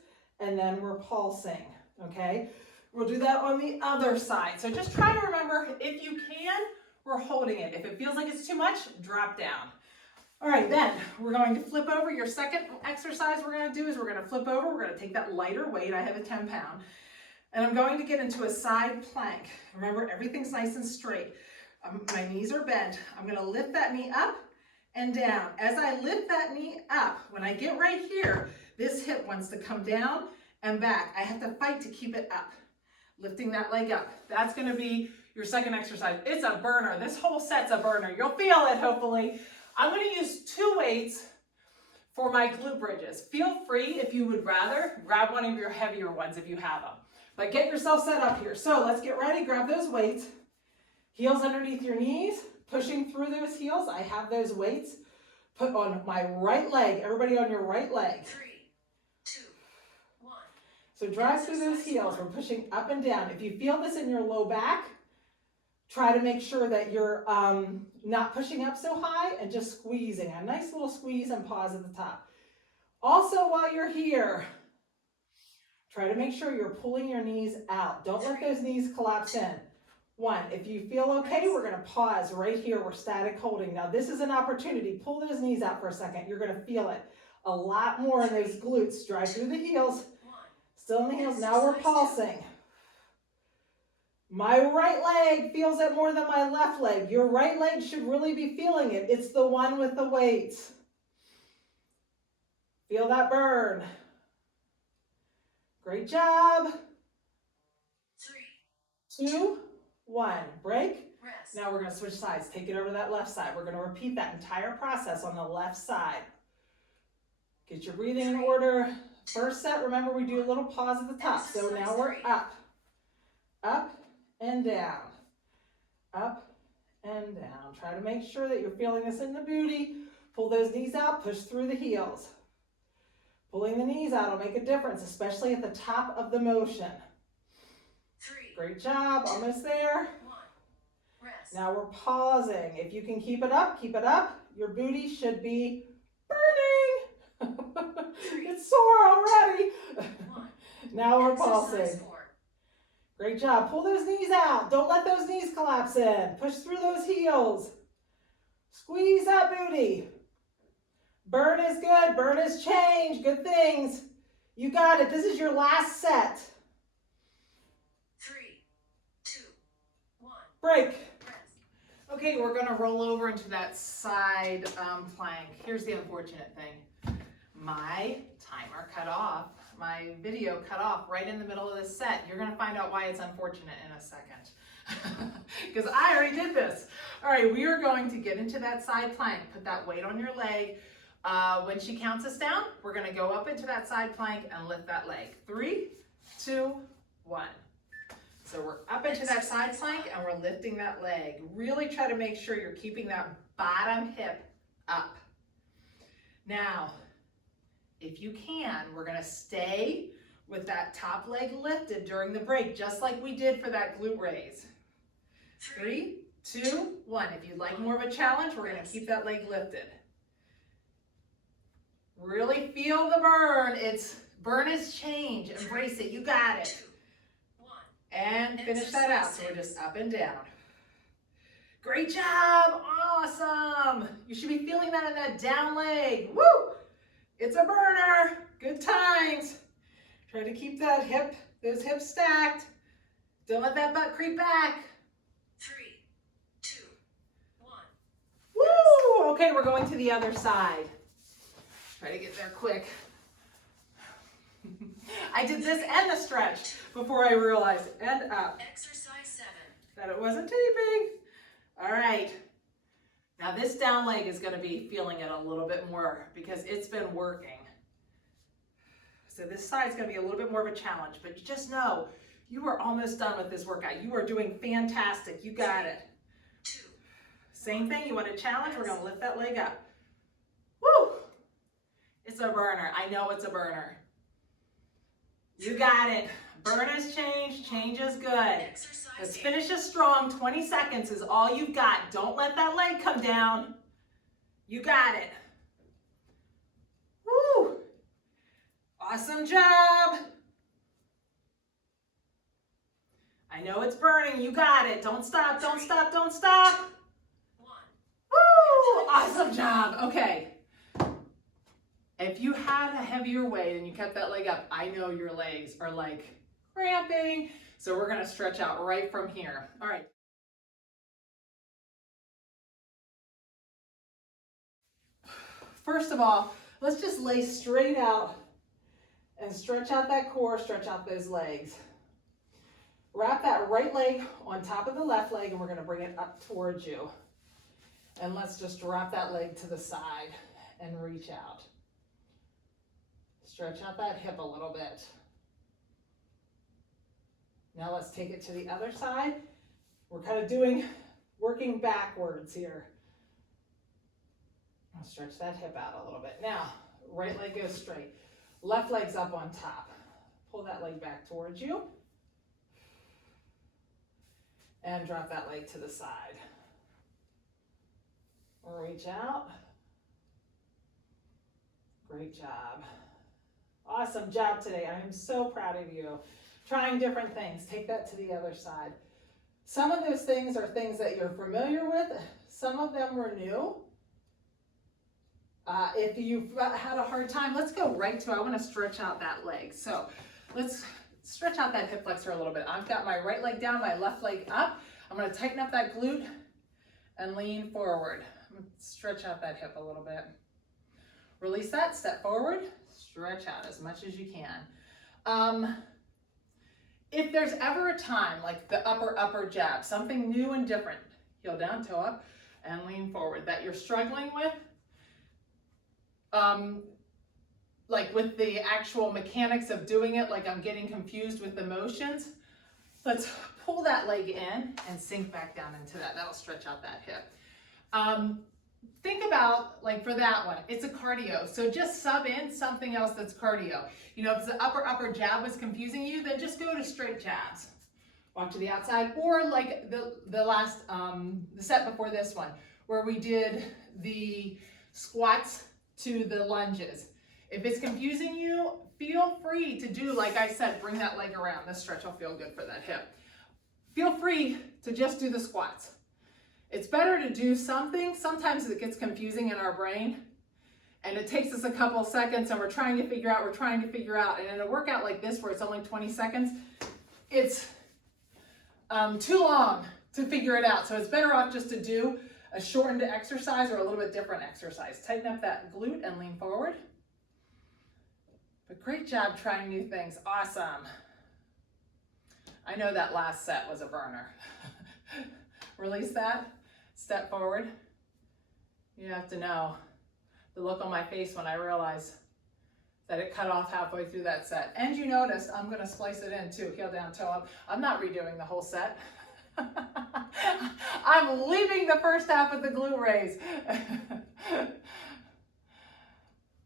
and then we're pulsing, okay? We'll do that on the other side. So just try to remember, if you can, we're holding it. If it feels like it's too much, drop down. All right, then we're going to flip over. Your second exercise we're going to do is we're going to flip over. We're going to take that lighter weight. I have a 10 pound. And I'm going to get into a side plank. Remember, everything's nice and straight. My knees are bent. I'm going to lift that knee up and down. As I lift that knee up, when I get right here, this hip wants to come down and back. I have to fight to keep it up, lifting that leg up. That's going to be your second exercise. It's a burner. This whole set's a burner. You'll feel it, hopefully. I'm going to use 2 weights for my glute bridges. Feel free, if you would rather, grab one of your heavier ones if you have them. But get yourself set up here. So let's get ready. Grab those weights. Heels underneath your knees, pushing through those heels. I have those weights put on my right leg. Everybody on your right leg. 3, 2, 1. So drive through those heels. We're pushing up and down. If you feel this in your low back, try to make sure that you're not pushing up so high and just squeezing. A nice little squeeze and pause at the top. Also, while you're here, try to make sure you're pulling your knees out. Don't let those knees collapse in. 1, if you feel okay, we're going to pause right here. We're static holding. Now, this is an opportunity. Pull those knees out for a second. You're going to feel it a lot more in those glutes. Drive through the heels. Still in the heels. Now we're pulsing. My right leg feels it more than my left leg. Your right leg should really be feeling it. It's the one with the weights. Feel that burn. Great job. 3, 2, 1. Break. rest. Now we're going to switch sides. Take it over to that left side. We're going to repeat that entire process on the left side. Get your breathing in order. First set, remember we do a little pause at the top. So now we're up. Up and down. Up and down. Try to make sure that you're feeling this in the booty. Pull those knees out. Push through the heels. Pulling the knees out will make a difference, especially at the top of the motion. 3, Great job. Almost there. 1. Rest. Now we're pausing. If you can keep it up, keep it up. Your booty should be burning. It's sore already. 1. Now we're Exercise pulsing. 4. Great job. Pull those knees out. Don't let those knees collapse in. Push through those heels. Squeeze that booty. Burn is good. Burn is change. Good things. You got it. This is your last set. 3, 2, 1. Break. Rest. Okay, we're gonna roll over into that side plank. Here's the unfortunate thing. My timer cut off. My video cut off right in the middle of this set. You're gonna find out why it's unfortunate in a second. Because I already did this. All right, we are going to get into that side plank. Put that weight on your leg. When she counts us down, we're gonna go up into that side plank and lift that leg. 3, 2, 1. So we're up into that side plank and we're lifting that leg. Really try to make sure you're keeping that bottom hip up. Now, if you can, we're gonna stay with that top leg lifted during the break, just like we did for that glute raise. 3, 2, 1. If you'd like more of a challenge, we're gonna keep that leg lifted. Really feel the burn. Burn is change. Embrace it. You got it. 2, 1. And finish that out. So we're just up and down. Great job. Awesome. You should be feeling that in that down leg. Woo! It's a burner. Good times. Try to keep those hips stacked. Don't let that butt creep back. 3, 2, 1. Woo! Okay, we're going to the other side. Try to get there quick. I did this and the stretch before I realized, and up, Exercise 7. that it wasn't taping. All right. Now this down leg is going to be feeling it a little bit more because it's been working. So this side's going to be a little bit more of a challenge, but just know you are almost done with this workout. You are doing fantastic. You got it. 2. Same thing. You want a challenge? We're going to lift that leg up. Woo! It's a burner. I know it's a burner. You got it. Burn is change. Change is good. Exercise Let's 8. finish this strong. 20 seconds is all you've got. Don't let that leg come down. You got it. Woo! Awesome job. I know it's burning. You got it. Don't stop. Don't stop. Don't stop. 1. Woo! Awesome job. Okay. If you had a heavier weight and you kept that leg up, I know your legs are like cramping. So we're going to stretch out right from here. All right. First of all, let's just lay straight out and stretch out that core, stretch out those legs. Wrap that right leg on top of the left leg and we're going to bring it up towards you. And let's just wrap that leg to the side and reach out. Stretch out that hip a little bit. Now let's take it to the other side. We're kind of working backwards here. I'll stretch that hip out a little bit. Now, right leg goes straight. Left leg's up on top. Pull that leg back towards you. And drop that leg to the side. Reach out. Great job. Awesome job today. I am so proud of you. Trying different things. Take that to the other side. Some of those things are things that you're familiar with. Some of them were new. If you've had a hard time, let's go right to, I want to stretch out that leg. So let's stretch out that hip flexor a little bit. I've got my right leg down, my left leg up. I'm going to tighten up that glute and lean forward. Stretch out that hip a little bit. Release that, step forward, stretch out as much as you can. If there's ever a time, like the upper jab, something new and different, heel down, toe up, and lean forward, that you're struggling with, like with the actual mechanics of doing it, like I'm getting confused with the motions, let's pull that leg in and sink back down into that. That'll stretch out that hip. Think about, like for that one, it's a cardio. So just sub in something else that's cardio. You know, if the upper jab was confusing you, then just go to straight jabs. Walk to the outside, or like the last, the set before this one, where we did the squats to the lunges. If it's confusing you, feel free to do, like I said, bring that leg around. This stretch will feel good for that hip. Feel free to just do the squats. It's better to do something. Sometimes it gets confusing in our brain, And it takes us a couple of seconds and we're trying to figure out. And in a workout like this where it's only 20 seconds, it's too long to figure it out. So it's better off just to do a shortened exercise or a little bit different exercise. Tighten up that glute and lean forward. But great job trying new things. Awesome. I know that last set was a burner. Release that. Step forward. You have to know the look on my face when I realized that it cut off halfway through that set. And you noticed I'm going to splice it in too, heel down, toe up. I'm not redoing the whole set. I'm leaving the first half of the glute raise.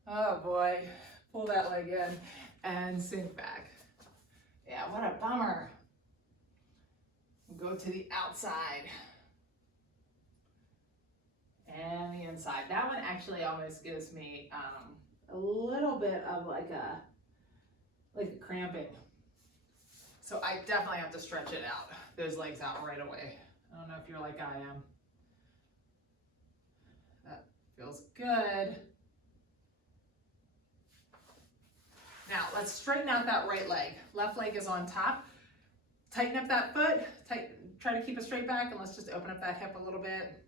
Oh boy, pull that leg in and sink back. Yeah, what a bummer. Go to the outside. And the inside. That one actually almost gives me a little bit of like a cramping. So I definitely have to stretch it out, those legs out right away. I don't know if you're like I am. That feels good. Now let's straighten out that right leg. Left leg is on top. Tighten up that foot. Try to keep it straight back, and let's just open up that hip a little bit.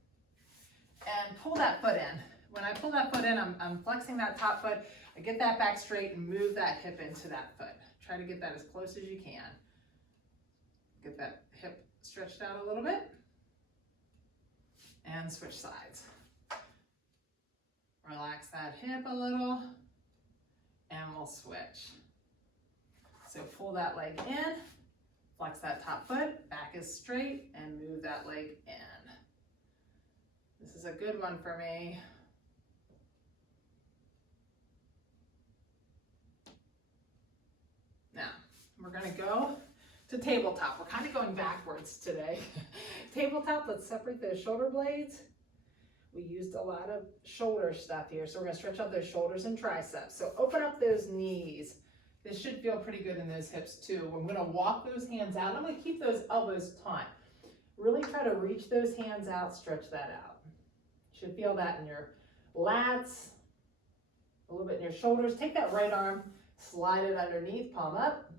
And pull that foot in. When I pull that foot in, I'm flexing that top foot. I get that back straight and move that hip into that foot. Try to get that as close as you can. Get that hip stretched out a little bit. And switch sides. Relax that hip a little. And we'll switch. So pull that leg in. Flex that top foot. Back is straight. And move that leg in. This is a good one for me. Now, we're gonna go to tabletop. We're kind of going backwards today. Tabletop, let's separate those shoulder blades. We used a lot of shoulder stuff here, so we're gonna stretch out those shoulders and triceps. So open up those knees. This should feel pretty good in those hips too. We're gonna walk those hands out. I'm gonna keep those elbows taut. Really try to reach those hands out, stretch that out. Should feel that in your lats, a little bit in your shoulders. Take that right arm, slide it underneath, palm up.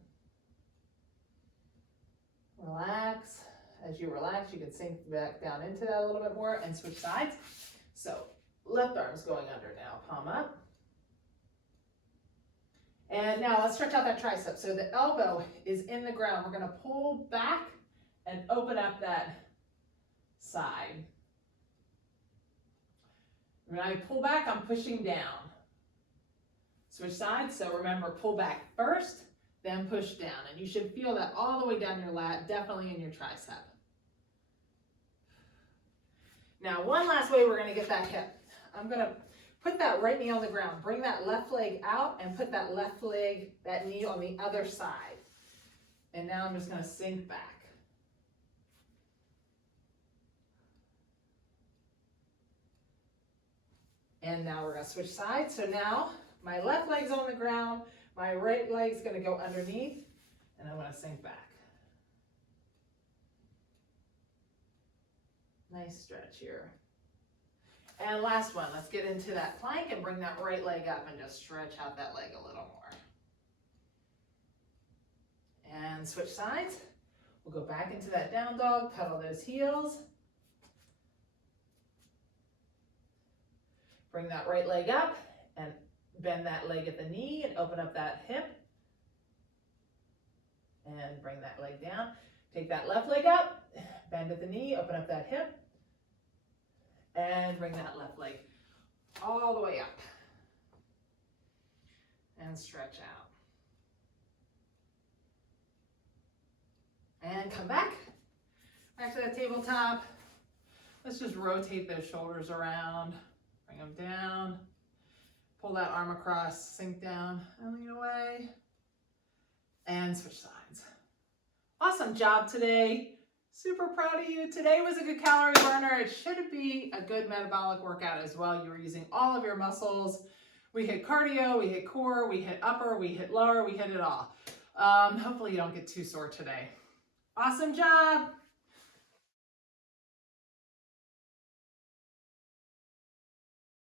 Relax. As you relax, you can sink back down into that a little bit more and switch sides. So left arm's going under now, palm up. And now let's stretch out that tricep. So the elbow is in the ground. We're gonna pull back and open up that side. When I pull back, I'm pushing down. Switch sides, so remember, pull back first, then push down. And you should feel that all the way down your lat, definitely in your tricep. Now, one last way we're gonna get that hip. I'm gonna put that right knee on the ground. Bring that left leg out and put that left leg, that knee on the other side. And now I'm just gonna sink back. And now we're gonna switch sides. So now my left leg's on the ground, my right leg's gonna go underneath, and I'm gonna sink back. Nice stretch here. And last one, let's get into that plank and bring that right leg up and just stretch out that leg a little more. And switch sides. We'll go back into that down dog, pedal those heels. Bring that right leg up and bend that leg at the knee and open up that hip. And bring that leg down. Take that left leg up, bend at the knee, open up that hip. And bring that left leg all the way up. And stretch out. And come back. Back to that tabletop. Let's just rotate those shoulders around. Bring them down. Pull that arm across, sink down, and lean away. And switch sides. Awesome job today. Super proud of you. Today was a good calorie burner. It should be a good metabolic workout as well. You were using all of your muscles. We hit cardio, we hit core, we hit upper, we hit lower, we hit it all. Hopefully you don't get too sore today. Awesome job.